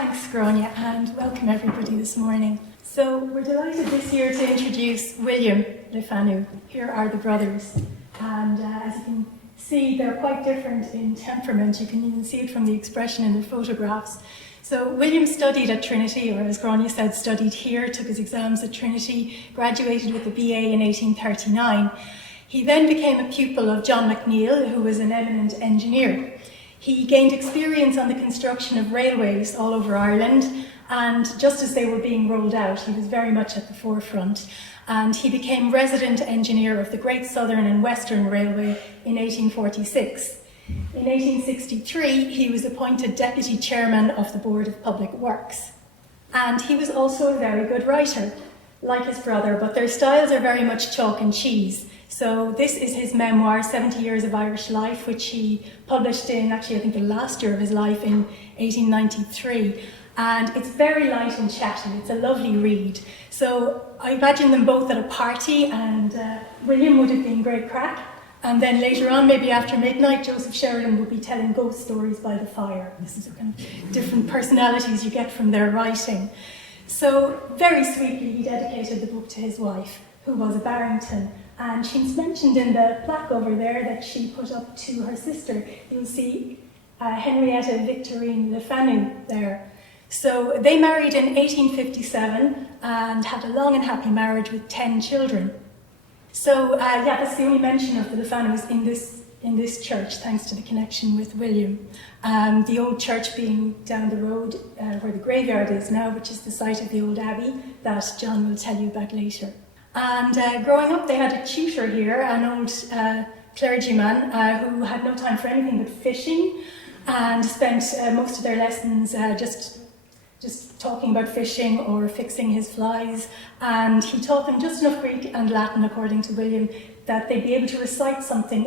Thanks, Grania, and welcome everybody this morning. So we're delighted this year to introduce William Le Fanu. Here are the brothers, and as you can see, they're quite different in temperament. You can even see it from the expression in their photographs. So William studied at Trinity, or as Grania said, studied here, took his exams at Trinity, graduated with a BA in 1839. He then became a pupil of John McNeill, who was an eminent engineer. He gained experience on the construction of railways all over Ireland, and just as they were being rolled out, he was very much at the forefront. And he became resident engineer of the Great Southern and Western Railway in 1846. In 1863, he was appointed deputy chairman of the Board of Public Works. And he was also a very good writer, like his brother, but their styles are very much chalk and cheese. So this is his memoir, 70 Years of Irish Life, which he published in, actually, I think the last year of his life in 1893. And it's very light and chatty. It's a lovely read. So I imagine them both at a party, and William would have been great crack. And then later on, maybe after midnight, Joseph Sheridan would be telling ghost stories by the fire. This is the kind of different personalities you get from their writing. So very sweetly, he dedicated the book to his wife, who was a Barrington. And she's mentioned in the plaque over there that she put up to her sister. You'll see Henrietta Victorine Le Fanu there. So they married in 1857 and had a long and happy marriage with 10 children. So that's the only mention of the Le Fanus in this church, thanks to the connection with William. The old church being down the road where the graveyard is now, which is the site of the old abbey that John will tell you about later. And growing up, they had a tutor here, an old clergyman who had no time for anything but fishing, and spent most of their lessons just talking about fishing or fixing his flies. And he taught them just enough Greek and Latin, according to William, that they'd be able to recite something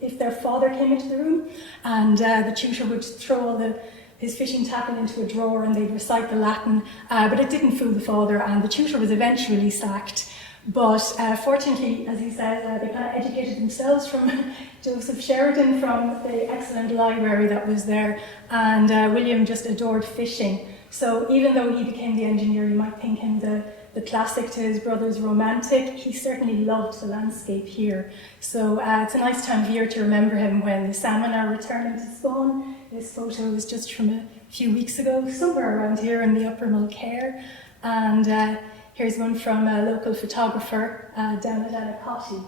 if their father came into the room. And the tutor would throw all his fishing tackle into a drawer and they'd recite the Latin. But it didn't fool the father, and the tutor was eventually sacked. But fortunately, as he says, they kind of educated themselves from Joseph Sheridan, from the excellent library that was there. And William just adored fishing. So even though he became the engineer, you might think him the classic to his brother's romantic, he certainly loved the landscape here. So it's a nice time of year to remember him when the salmon are returning to spawn. This photo is just from a few weeks ago, somewhere around here in the Upper Mulcair. And here's one from a local photographer down at Anacotty.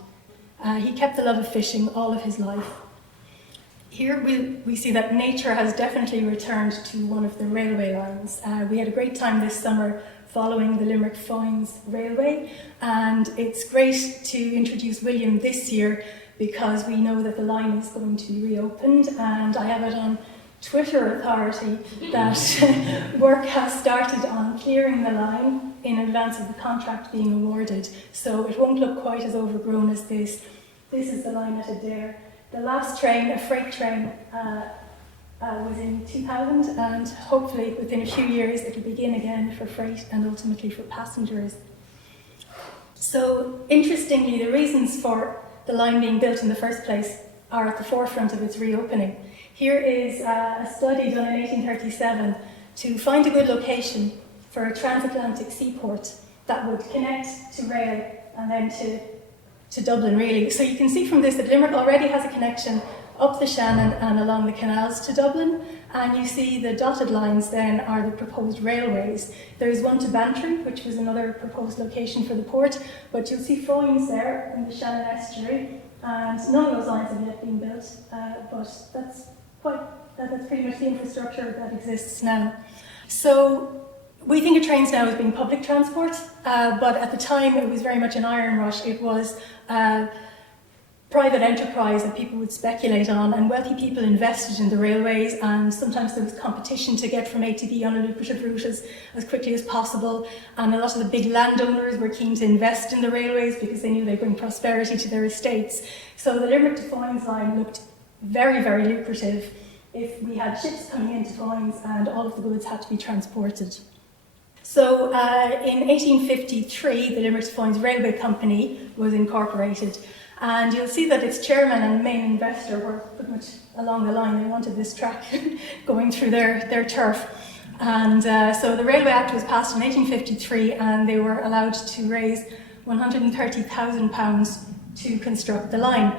He kept the love of fishing all of his life. Here we see that nature has definitely returned to one of the railway lines. We had a great time this summer following the Limerick Foynes railway, and it's great to introduce William this year because we know that the line is going to be reopened, and I have it on Twitter authority that work has started on clearing the line in advance of the contract being awarded, so it won't look quite as overgrown as this. This is the line at Adair. The last train, a freight train, was in 2000, and hopefully within a few years it'll begin again for freight and ultimately for passengers. So interestingly, the reasons for the line being built in the first place are at the forefront of its reopening. Here is a study done in 1837 to find a good location for a transatlantic seaport that would connect to rail and then to Dublin, really. So you can see from this that Limerick already has a connection up the Shannon and along the canals to Dublin, and you see the dotted lines then are the proposed railways. There's one to Bantry, which was another proposed location for the port, but you'll see Foynes there in the Shannon estuary, and none of those lines have yet been built, but that's pretty much the infrastructure that exists now. So we think of trains now as being public transport, but at the time it was very much an iron rush. It was private enterprise that people would speculate on, and wealthy people invested in the railways, and sometimes there was competition to get from A to B on a lucrative route as quickly as possible, and a lot of the big landowners were keen to invest in the railways because they knew they'd bring prosperity to their estates. So the Limerick to Foynes line looked very, very lucrative if we had ships coming into Foynes and all of the goods had to be transported. So in 1853, the Limerick to Foynes Railway Company was incorporated, and you'll see that its chairman and main investor were pretty much along the line. They wanted this track going through their turf. And so the Railway Act was passed in 1853, and they were allowed to raise £130,000 to construct the line.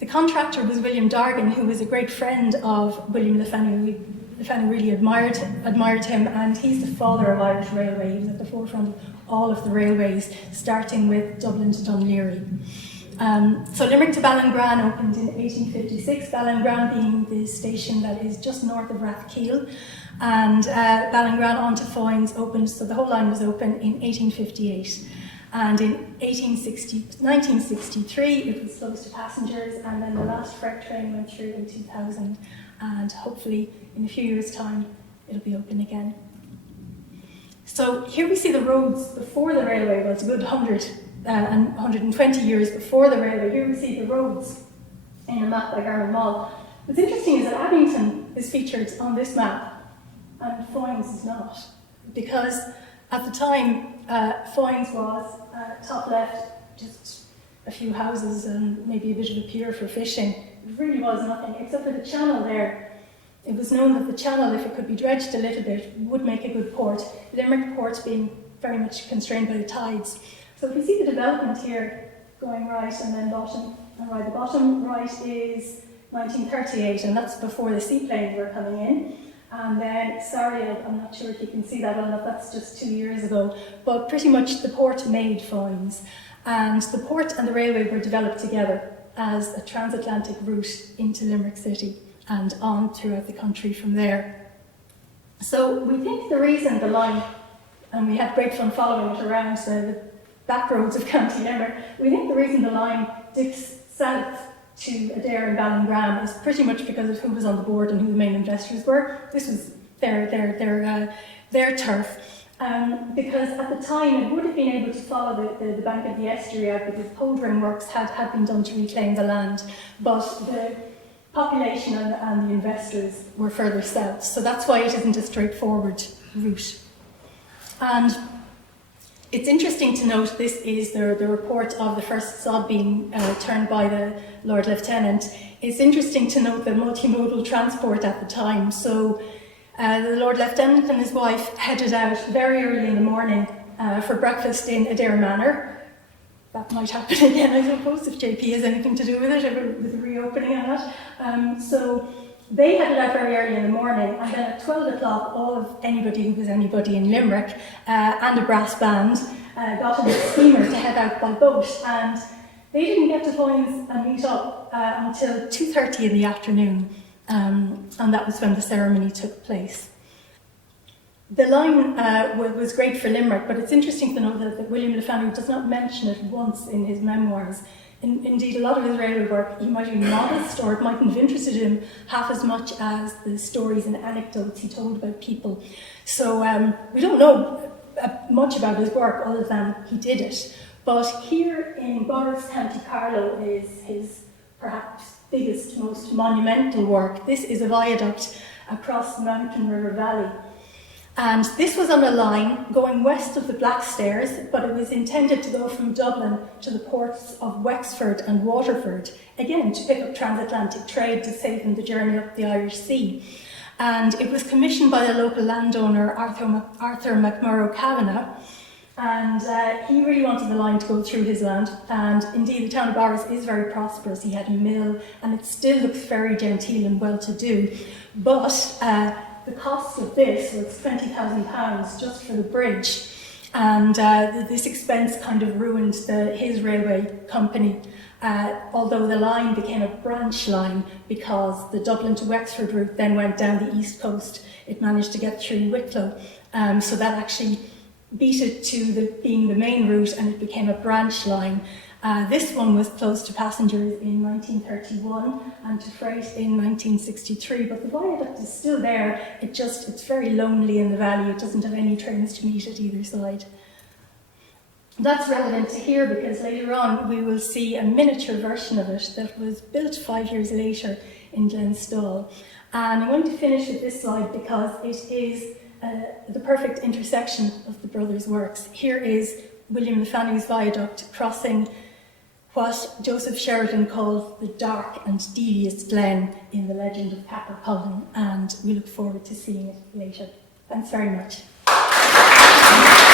The contractor was William Dargan, who was a great friend of William Le Fanu. Le Fanu really admired him, and he's the father of Irish railway. He was at the forefront of all of the railways, starting with Dublin to Dunleary. So Limerick to Ballingran opened in 1856, Ballingran being the station that is just north of Rathkeil, and Ballingran on to Foynes opened, so the whole line was open in 1858. And in 1963 it was closed to passengers, and then the last freight train went through in 2000, and hopefully in a few years' time it'll be open again. So here we see the roads before the railway. Well, it's a good 120 years before the railway. Here we see the roads in a map by Garman Mall. What's interesting is that Abington is featured on this map and Foynes is not, because at the time Foynes was top left, just a few houses and maybe a bit of a pier for fishing. It really was nothing except for the channel there. It was known that the channel, if it could be dredged a little bit, would make a good port. Limerick port being very much constrained by the tides. So if we see the development here going right and then bottom and right, the bottom right is 1938, and that's before the seaplanes were coming in. And then, sorry, I'm not sure if you can see that well enough, that's just 2 years ago, but pretty much the port made Foynes. And the port and the railway were developed together as a transatlantic route into Limerick City and on throughout the country from there. So we think the reason the line, and we had great fun following it around the back roads of County Limerick, we think the reason the line dips south to Adair and Ballingran is pretty much because of who was on the board and who the main investors were. This was their turf. Because at the time it would have been able to follow the bank of the estuary out, because poldering works had been done to reclaim the land, but the population and the investors were further south, so that's why it isn't a straightforward route. And it's interesting to note this is the report of the first sod being turned by the Lord Lieutenant. It's interesting to note the multimodal transport at the time. So the Lord Lieutenant and his wife headed out very early in the morning for breakfast in Adair Manor. That might happen again, I suppose, if JP has anything to do with it, with the reopening and that. So they headed out very early in the morning, and then at 12 o'clock, all of anybody who was anybody in Limerick and a brass band got in a steamer to head out by boat. And they didn't get to Foynes and meet up until 2:30 in the afternoon, and that was when the ceremony took place. The line was great for Limerick, but it's interesting to know that William Le Fanu does not mention it once in his memoirs. Indeed, a lot of his railway work, he might have been modest, or it mightn't have interested him half as much as the stories and anecdotes he told about people. So we don't know much about his work other than he did it. But here in Boris, County Carlow is his perhaps biggest, most monumental work. This is a viaduct across the Mountain River Valley. And this was on a line going west of the Blackstairs, but it was intended to go from Dublin to the ports of Wexford and Waterford, again to pick up transatlantic trade to save them the journey up the Irish Sea. And it was commissioned by the local landowner Arthur McMurrough Kavanagh, and he really wanted the line to go through his land. And indeed, the town of Boris is very prosperous. He had a mill, and it still looks very genteel and well-to-do. But the cost of this was £20,000 just for the bridge, and this expense kind of ruined his railway company, although the line became a branch line because the Dublin to Wexford route then went down the east coast. It managed to get through Wicklow, so that actually beat it to being the main route, and it became a branch line. This one was closed to passengers in 1931 and to freight in 1963, but the viaduct is still there. It's very lonely in the valley. It doesn't have any trains to meet at either side. That's relevant to here because later on we will see a miniature version of it that was built 5 years later in Glenstall. And I'm going to finish with this slide because it is the perfect intersection of the brothers' works. Here is William Le Fanu's viaduct crossing what Joseph Sheridan called the dark and devious glen in the legend of Capper Cullen, and we look forward to seeing it later. Thanks very much.